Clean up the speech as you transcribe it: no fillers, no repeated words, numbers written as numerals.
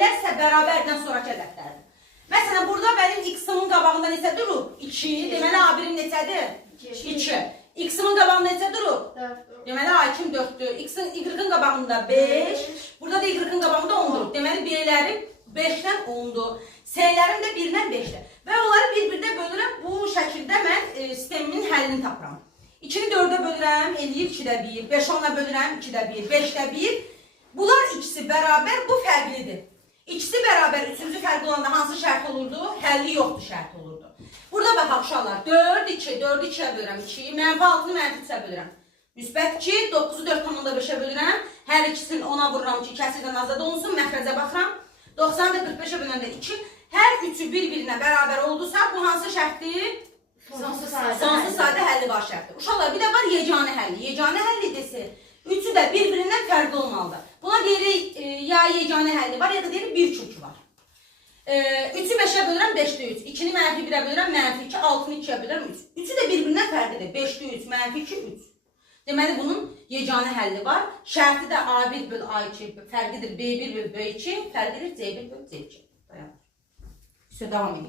Sə bərabərdən sonraki ədədlərdir. Məsələn, burada mənim x-imin qabağında neçə durub? 2. Deməli, A1-in neçədir? 2. X-imin qabağında neçə durub? 4. Deməli, A2-im 4-dür. Y-in qabağında 5. Burada da Y-in qabağında 10 durub. Deməli, B-lərim 5-dən 10-dur. S-lərim də 1-dən 5-dir. Və onları bir-birdə bölürəm. Bu şəkildə mən sistemimin həllini tapıram. 2-ni 4-ə bölürəm, eləyir 2-də 1. 5-i 10-a bölürəm, 2-də 1. 5-də 1. Bunlar ikisi bərabər, bu fərqlidir. İkisi bərabər, üçüncü fərqli olanda hansı şərt olurdu? Həlli yoxdur şərt olurdu. Burada baxaq uşaqlar, 4, 2, 4-ü 2-yə bölürəm, 2-yi, mənfi 6-nı mənfi 3-ə bölürəm. Müsbət 2, 9-u 4,5-ə bölürəm, hər ikisini 10-a vururam ki, kəsirdən azad olunsun, məxrəcə baxıram. 90-ı da 45-ə bölündə 2, hər üçü bir-birinə bərabər oldusa, bu hansı şərtdir? Sonsuz sadə həlli var şərtdir. Uşaqlar, bir də var yeganə həlli. Yeganə həlli desin. Üçü də bir-birindən fərqli olmalıdır. Buna deyirik ya yeganə həlli var, ya da deyirik bir kökü var. 3-ü 5-ə bölürəm, 5-də 3. 2-ni mənfi 1-ə bölürəm, mənfi 2. 6-nı 2-yə bölürəm, 3. Üçü də bir-birindən fərqlidir. 5-də 3, mənfi 2, 3. Deməli, bunun yeganə həlli var. Şərti də A1 böl A2 fərqidir, B1 böl B2 fərqidir, C1 böl C2. Dayan. Davam edin.